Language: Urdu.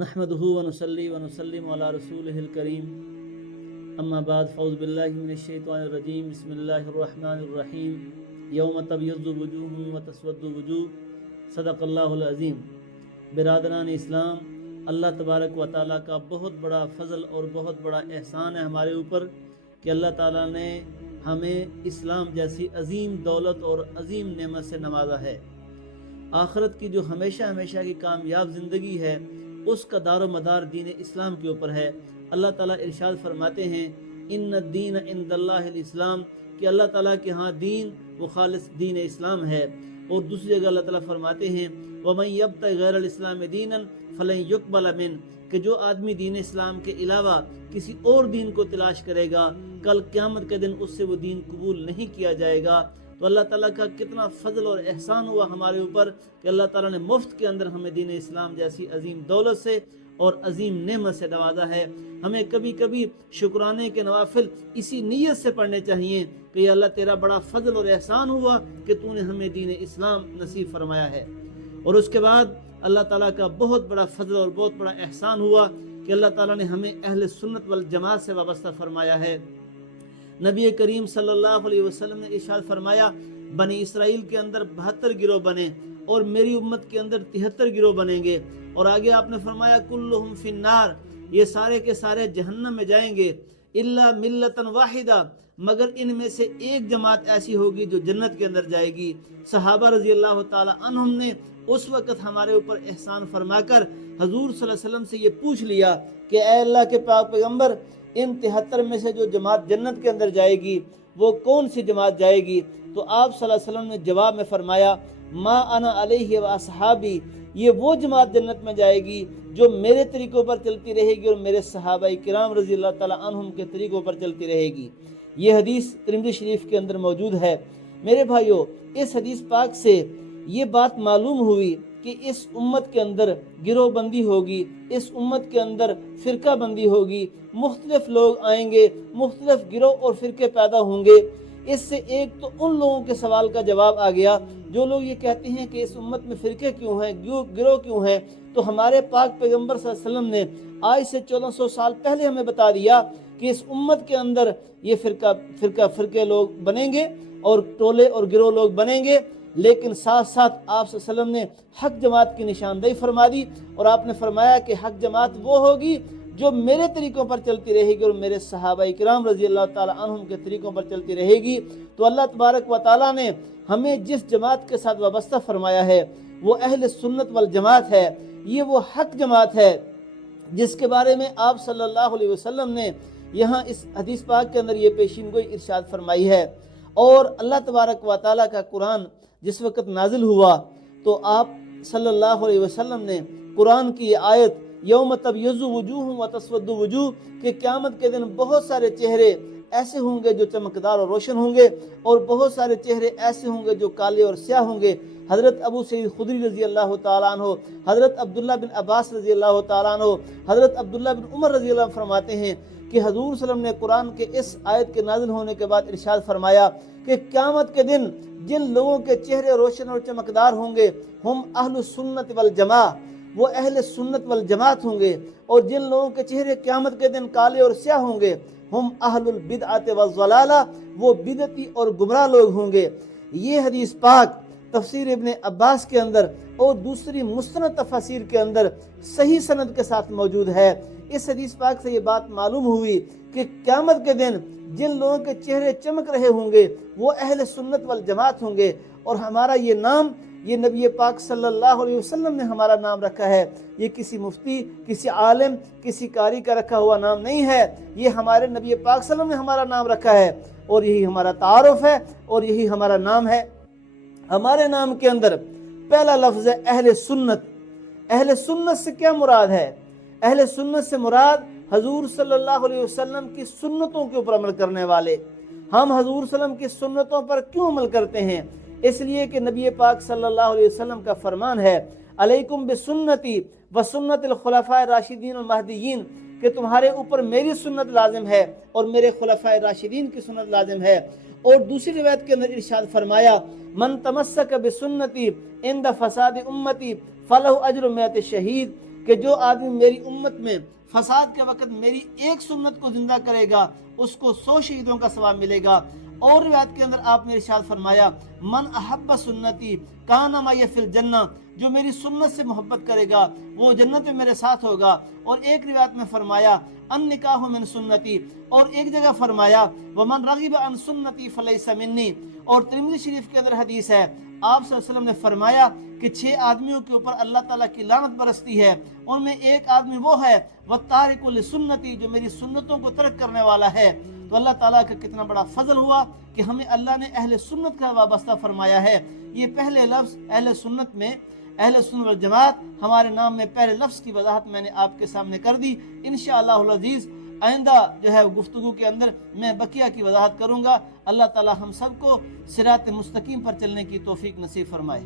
نحمده ونصلي ونسلم على رسوله الكريم اما بعد فاعوذ بالله من الشیطان الرجیم بسم اللہ الرحمن الرحیم یوم تبیض وجوہ وتسود وجوہ صدق اللہ العظیم۔ برادران اسلام، اللہ تبارک و تعالیٰ کا بہت بڑا فضل اور بہت بڑا احسان ہے ہمارے اوپر کہ اللہ تعالیٰ نے ہمیں اسلام جیسی عظیم دولت اور عظیم نعمت سے نوازا ہے۔ آخرت کی جو ہمیشہ ہمیشہ کی کامیاب زندگی ہے اس کا دار و مدار دین اسلام کے اوپر ہے۔ اللہ تعالیٰ ارشاد فرماتے ہیں ان الدین عند اللہ الاسلام، کہ اللہ تعالیٰ کے ہاں دین وہ خالص دین اسلام ہے۔ اور دوسری جگہ اللہ تعالیٰ فرماتے ہیں وَمَن يَبْتَغِ غَيْرَ الْإِسْلَامِ دِينًا فَلَن يُقْبَلَ مِنْهُ، کہ جو آدمی دین اسلام کے علاوہ کسی اور دین کو تلاش کرے گا کل قیامت کے دن اس سے وہ دین قبول نہیں کیا جائے گا۔ تو اللہ تعالیٰ کا کتنا فضل اور احسان ہوا ہمارے اوپر کہ اللہ تعالیٰ نے مفت کے اندر ہمیں دین اسلام جیسی عظیم دولت سے اور عظیم نعمت سے نوازا ہے۔ ہمیں کبھی کبھی شکرانے کے نوافل اسی نیت سے پڑھنے چاہیے کہ یا اللہ تیرا بڑا فضل اور احسان ہوا کہ تو نے ہمیں دین اسلام نصیب فرمایا ہے۔ اور اس کے بعد اللہ تعالیٰ کا بہت بڑا فضل اور بہت بڑا احسان ہوا کہ اللہ تعالیٰ نے ہمیں اہل سنت والجماعت سے وابستہ فرمایا ہے۔ نبی کریم صلی اللہ علیہ وسلم نے ارشاد فرمایا بنی اسرائیل کے اندر 72 گروہ بنے اور میری امت کے اندر 73 گروہ بنیں گے۔ اور آگے آپ نے فرمایا کلہم فی النار، یہ سارے کے سارے جہنم میں جائیں گے الا ملتا واحدہ، مگر ان میں سے ایک جماعت ایسی ہوگی جو جنت کے اندر جائے گی۔ صحابہ رضی اللہ تعالی عنہم نے اس وقت ہمارے اوپر احسان فرما کر حضور صلی اللہ علیہ وسلم سے یہ پوچھ لیا کہ اے اللہ کے پاک پیغمبر، ان 73 میں سے جو جماعت جنت کے اندر جائے گی وہ کون سی جماعت جائے گی؟ تو آپ صلی اللہ علیہ وسلم نے جواب میں فرمایا ما انا علیہ و اصحابی، یہ وہ جماعت جنت میں جائے گی جو میرے طریقوں پر چلتی رہے گی اور میرے صحابہ کرام رضی اللہ تعالی عنہم کے طریقوں پر چلتی رہے گی۔ یہ حدیث ترمذی شریف کے اندر موجود ہے۔ میرے بھائیو، اس حدیث پاک سے یہ بات معلوم ہوئی کہ اس امت کے اندر گروہ بندی ہوگی، اس امت کے اندر فرقہ بندی ہوگی، مختلف لوگ آئیں گے، مختلف گروہ اور فرقے پیدا ہوں گے۔ اس سے ایک تو ان لوگوں کے سوال کا جواب آ گیا جو لوگ یہ کہتے ہیں کہ اس امت میں فرقے کیوں ہیں، گروہ کیوں ہیں؟ تو ہمارے پاک پیغمبر صلی اللہ علیہ وسلم نے آج سے 1400 سال پہلے ہمیں بتا دیا کہ اس امت کے اندر یہ فرقے لوگ بنیں گے اور ٹولے اور گروہ لوگ بنیں گے، لیکن ساتھ ساتھ آپ صلی اللہ علیہ وسلم نے حق جماعت کی نشاندہی فرما دی اور آپ نے فرمایا کہ حق جماعت وہ ہوگی جو میرے طریقوں پر چلتی رہے گی اور میرے صحابہ کرام رضی اللہ تعالی عنہم کے طریقوں پر چلتی رہے گی۔ تو اللہ تبارک و تعالیٰ نے ہمیں جس جماعت کے ساتھ وابستہ فرمایا ہے وہ اہل سنت والجماعت ہے، یہ وہ حق جماعت ہے جس کے بارے میں آپ صلی اللہ علیہ وسلم نے یہاں اس حدیث پاک کے اندر یہ پیشین گوئی ارشاد فرمائی ہے۔ اور اللہ تبارک و تعالیٰ کا قرآن جس وقت نازل ہوا تو آپ صلی اللہ علیہ وسلم نے قرآن کی یہ آیت یوم تبیض وجوہ وتسود وجوہ کہ قیامت کے دن بہت سارے چہرے ایسے ہوں گے جو چمکدار اور روشن ہوں گے اور بہت سارے چہرے ایسے ہوں گے جو کالے اور سیاہ ہوں گے۔ حضرت ابو سعید خدری رضی اللہ تعالیٰ عنہ، حضرت عبداللہ بن عباس رضی اللہ تعالیٰ عنہ، حضرت عبداللہ بن عمر رضی اللہ عنہ فرماتے ہیں کہ حضور صلی اللہ علیہ وسلم نے قرآن کے اس آیت کے نازل ہونے کے بعد ارشاد فرمایا کہ قیامت کے دن جن لوگوں کے چہرے روشن اور چمکدار ہوں گے ہم اہل سنت والجماعت، وہ اہل سنت والجماعت ہوں گے، اور جن لوگوں کے چہرے قیامت کے دن کالے اور سیاہ ہوں گے ہم اہل البدعۃ والضلالہ، وہ بدعتی اور گمراہ لوگ ہوں گے۔ یہ حدیث پاک تفسیر ابن عباس کے اندر اور دوسری مستند تفاسیر کے اندر صحیح سند کے ساتھ موجود ہے۔ اس حدیث پاک سے یہ بات معلوم ہوئی کہ قیامت کے دن جن لوگوں کے چہرے چمک رہے ہوں گے وہ اہل سنت والجماعت ہوں گے، اور ہمارا یہ نام یہ نبی پاک صلی اللہ علیہ وسلم نے ہمارا نام رکھا ہے، یہ کسی مفتی، کسی عالم، کسی قاری کا رکھا ہوا نام نہیں ہے، یہ ہمارے نبی پاک صلی اللہ علیہ وسلم نے ہمارا نام رکھا ہے اور یہی ہمارا تعارف ہے اور یہی ہمارا نام ہے۔ ہمارے نام کے اندر پہلا لفظ ہے اہل سنت۔ اہل سنت سے کیا مراد ہے؟ اہل سنت سے مراد حضور صلی اللہ علیہ وسلم کی سنتوں کے اوپر عمل کرنے والے۔ ہم حضور صلی اللہ علیہ وسلم کی سنتوں پر کیوں عمل کرتے ہیں؟ اس لیے کہ نبی پاک صلی اللہ علیہ وسلم کا فرمان ہے علیکم بسنتی وسنت الخلفاء الراشدین المہدیین، کہ تمہارے اوپر میری سنت لازم ہے اور میرے خلفاء راشدین کی سنت لازم ہے۔ اور دوسری روایت کے اندر ارشاد فرمایا من تمسک بسنتی عند فساد امتی فلہ اجر 100 شہید، کہ جو آدمی میری امت میں فساد کے وقت میری ایک سنت کو زندہ کرے گا اس کو 100 شہیدوں کا ثواب ملے گا۔ اور روایت کے اندر آپ نے ارشاد فرمایا من احب سنتی کان معی فی الجنہ، جو میری سنت سے محبت کرے گا وہ جنت میں میرے ساتھ ہوگا۔ اور ایک روایت میں فرمایا ان نکاح من سنتی، اور ایک جگہ فرمایا ومن رغب عن سنتی فلیس منی۔ اور ترمذی شریف کے اندر حدیث ہے، آپ صلی اللہ علیہ وسلم نے فرمایا کہ 6 آدمیوں کے اوپر اللہ تعالیٰ کی لعنت برستی ہے، ان میں ایک آدمی وہ ہے وَالتَّارِكُ لِسُنَّتِي، جو میری سنتوں کو ترک کرنے والا ہے۔ تو اللہ تعالیٰ کا کتنا بڑا فضل ہوا کہ ہمیں اللہ نے اہل سنت کا وابستہ فرمایا ہے۔ یہ پہلے لفظ اہل سنت میں، اہل سنت والجماعت ہمارے نام میں پہلے لفظ کی وضاحت میں نے آپ کے سامنے کر دی۔ انشاءاللہ العزیز آئندہ جو ہے گفتگو کے اندر میں بقیہ کی وضاحت کروں گا۔ اللہ تعالیٰ ہم سب کو صراط مستقیم پر چلنے کی توفیق نصیب فرمائے۔